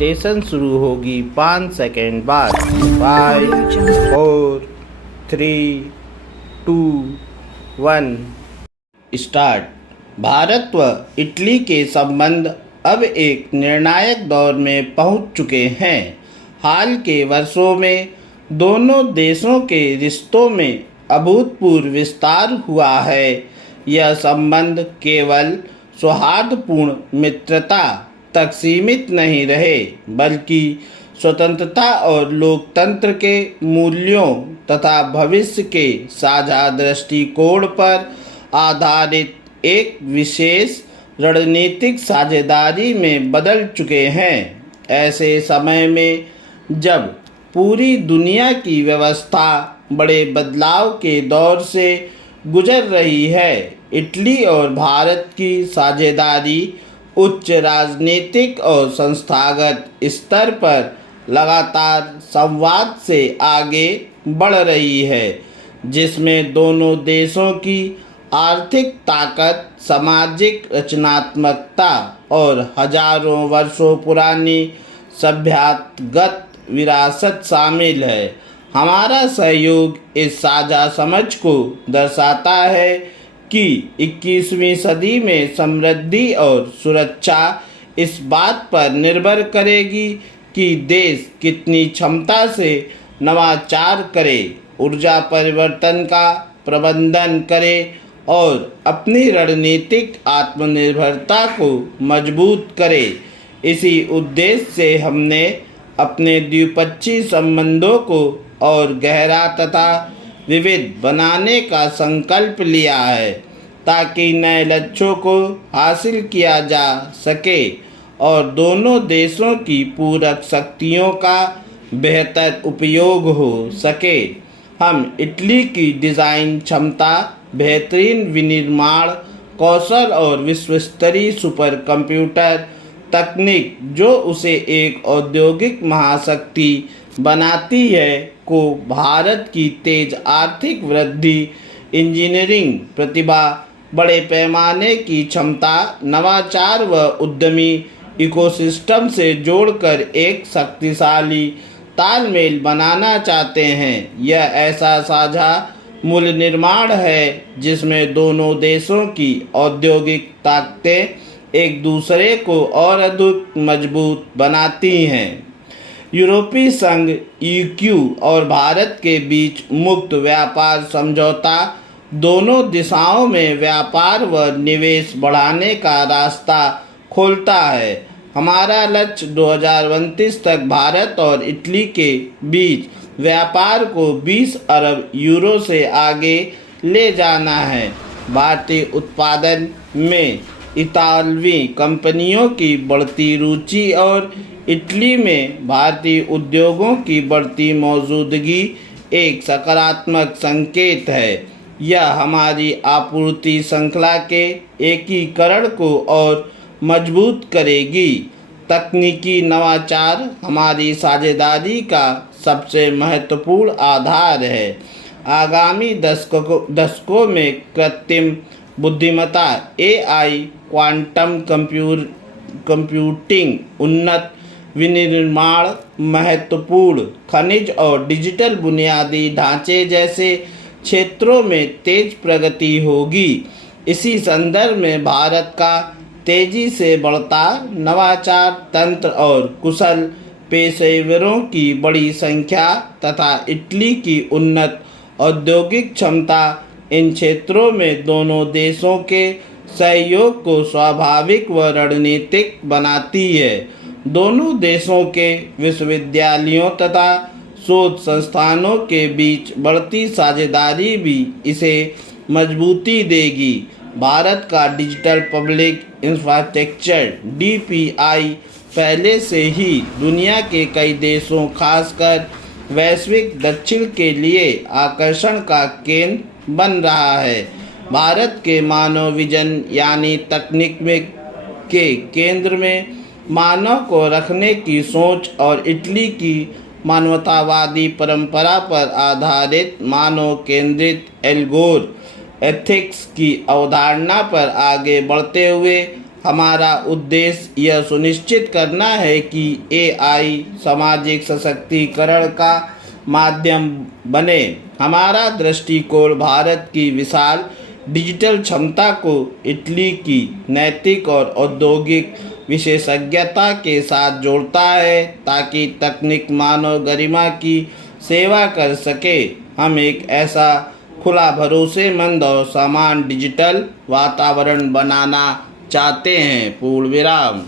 Meditation शुरू होगी 5 second बाद। 5 4 3 2 1 स्टार्ट। भारत व इटली के संबंध अब एक निर्णायक दौर में पहुंच चुके हैं। हाल के वर्षों में दोनों देशों के रिश्तों में अभूतपूर्व विस्तार हुआ है। यह संबंध केवल सौहार्दपूर्ण मित्रता तक सीमित नहीं रहे, बल्कि स्वतंत्रता और लोकतंत्र के मूल्यों तथा भविष्य के साझा दृष्टिकोण पर आधारित एक विशेष रणनीतिक साझेदारी में बदल चुके हैं। ऐसे समय में जब पूरी दुनिया की व्यवस्था बड़े बदलाव के दौर से गुजर रही है, इटली और भारत की साझेदारी उच्च राजनीतिक और संस्थागत स्तर पर लगातार संवाद से आगे बढ़ रही है, जिसमें दोनों देशों की आर्थिक ताकत, सामाजिक रचनात्मकता और हजारों वर्षों पुरानी सभ्यतागत विरासत शामिल है। हमारा सहयोग इस साझा समझ को दर्शाता है कि 21वीं सदी में समृद्धि और सुरक्षा इस बात पर निर्भर करेगी कि देश कितनी क्षमता से नवाचार करे, ऊर्जा परिवर्तन का प्रबंधन करे और अपनी रणनीतिक आत्मनिर्भरता को मजबूत करे। इसी उद्देश्य से हमने अपने द्विपक्षीय संबंधों को और गहरा तथा विविध बनाने का संकल्प लिया है, ताकि नए लक्ष्यों को हासिल किया जा सके और दोनों देशों की पूरक शक्तियों का बेहतर उपयोग हो सके। हम इटली की डिज़ाइन क्षमता, बेहतरीन विनिर्माण कौशल और विश्वस्तरीय सुपर कंप्यूटर तकनीक जो उसे एक औद्योगिक महाशक्ति बनाती है, को भारत की तेज आर्थिक वृद्धि, इंजीनियरिंग प्रतिभा, बड़े पैमाने की क्षमता, नवाचार व उद्यमी इकोसिस्टम से जोड़कर एक शक्तिशाली तालमेल बनाना चाहते हैं। यह ऐसा साझा मूल्य निर्माण है जिसमें दोनों देशों की औद्योगिक ताकतें एक दूसरे को और अधिक मजबूत बनाती हैं। यूरोपीय संघ ईयू और भारत के बीच मुक्त व्यापार समझौता दोनों दिशाओं में व्यापार व निवेश बढ़ाने का रास्ता खोलता है। हमारा लक्ष्य 2029 तक भारत और इटली के बीच व्यापार को 20 अरब यूरो से आगे ले जाना है। भारतीय उत्पादन में इतालवी कंपनियों की बढ़ती रुचि और इटली में भारतीय उद्योगों की बढ़ती मौजूदगी एक सकारात्मक संकेत है। यह हमारी आपूर्ति श्रृंखला के एकीकरण को और मजबूत करेगी। तकनीकी नवाचार हमारी साझेदारी का सबसे महत्वपूर्ण आधार है। आगामी दशकों में कृत्रिम बुद्धिमत्ता, AI, क्वांटम कंप्यूटिंग, उन्नत विनिर्माण, महत्वपूर्ण खनिज और डिजिटल बुनियादी ढांचे जैसे क्षेत्रों में तेज प्रगति होगी। इसी संदर्भ में भारत का तेजी से बढ़ता नवाचार तंत्र और कुशल पेशेवरों की बड़ी संख्या तथा इटली की उन्नत औद्योगिक क्षमता इन क्षेत्रों में दोनों देशों के सहयोग को स्वाभाविक व रणनीतिक बनाती है। दोनों देशों के विश्वविद्यालयों तथा शोध संस्थानों के बीच बढ़ती साझेदारी भी इसे मजबूती देगी। भारत का डिजिटल पब्लिक इंफ्रास्ट्रक्चर DPI पहले से ही दुनिया के कई देशों, खासकर वैश्विक दक्षिण के लिए आकर्षण का केंद्र बन रहा है। भारत के मानव विजन यानी तकनीक में के केंद्र में मानव को रखने की सोच और इटली की मानवतावादी परंपरा पर आधारित मानव केंद्रित एल्गोर एथिक्स की अवधारणा पर आगे बढ़ते हुए हमारा उद्देश्य यह सुनिश्चित करना है कि एआई सामाजिक सशक्तिकरण का माध्यम बने। हमारा दृष्टिकोण भारत की विशाल डिजिटल क्षमता को इटली की नैतिक और औद्योगिक विशेषज्ञता के साथ जोड़ता है ताकि तकनीक मानव गरिमा की सेवा कर सके। हम एक ऐसा खुला, भरोसेमंद और समान डिजिटल वातावरण बनाना चाहते हैं। पूर्ण विराम।